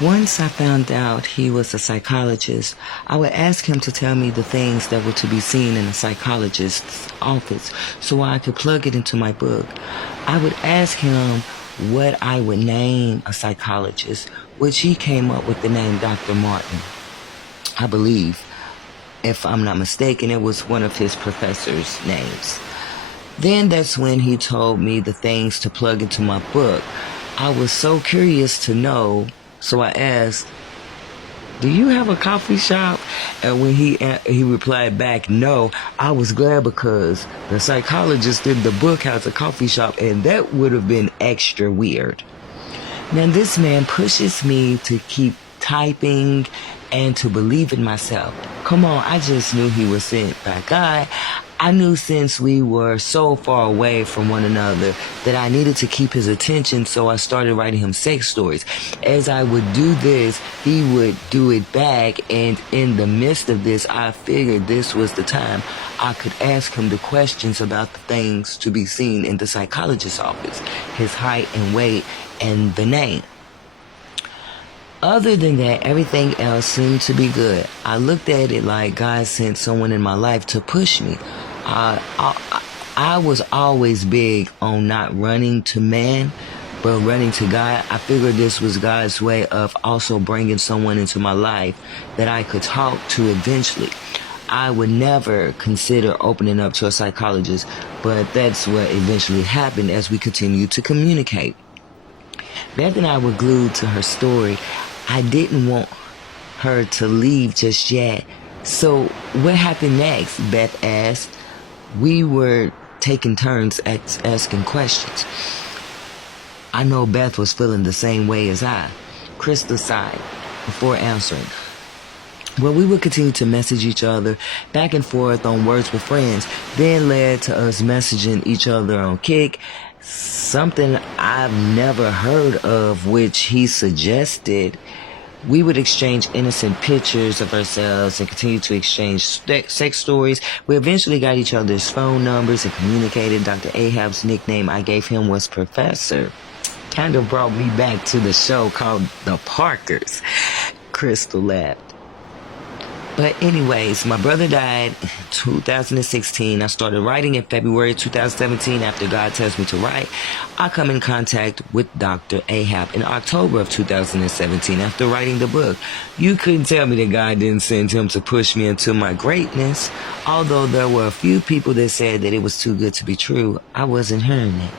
Once I found out he was a psychologist, I would ask him to tell me the things that were to be seen in a psychologist's office so I could plug it into my book. I would ask him what I would name a psychologist, which he came up with the name Dr. Martin. I believe, if I'm not mistaken, it was one of his professors' names. Then that's when he told me the things to plug into my book. I was so curious to know, so I asked, "Do you have a coffee shop?" And when he replied back, "No," I was glad because the psychologist in the book has a coffee shop, and that would have been extra weird. Now this man pushes me to keep typing and to believe in myself. Come on, I just knew he was sent by God. I knew since we were so far away from one another that I needed to keep his attention, so I started writing him sex stories. As I would do this, he would do it back, and in the midst of this, I figured this was the time I could ask him the questions about the things to be seen in the psychologist's office, his height and weight, and the name. Other than that, everything else seemed to be good. I looked at it like God sent someone in my life to push me. I was always big on not running to man, but running to God. I figured this was God's way of also bringing someone into my life that I could talk to eventually. I would never consider opening up to a psychologist, but that's what eventually happened as we continued to communicate. Beth and I were glued to her story. I didn't want her to leave just yet. So what happened next? Beth asked. We were taking turns asking questions. I know Beth was feeling the same way as I. Krista sighed before answering. Well, we would continue to message each other back and forth on Words with Friends, then led to us messaging each other on Kik, something I've never heard of, which he suggested. We would exchange innocent pictures of ourselves and continue to exchange sex stories. We eventually got each other's phone numbers and communicated. Dr. Ahab's nickname I gave him was Professor. Kind of brought me back to the show called The Parkers. Crystal laughed. But anyways, my brother died in 2016. I started writing in February 2017 after God tells me to write. I come in contact with Dr. Ahab in October of 2017 after writing the book. You couldn't tell me that God didn't send him to push me into my greatness. Although there were a few people that said that it was too good to be true, I wasn't hearing it.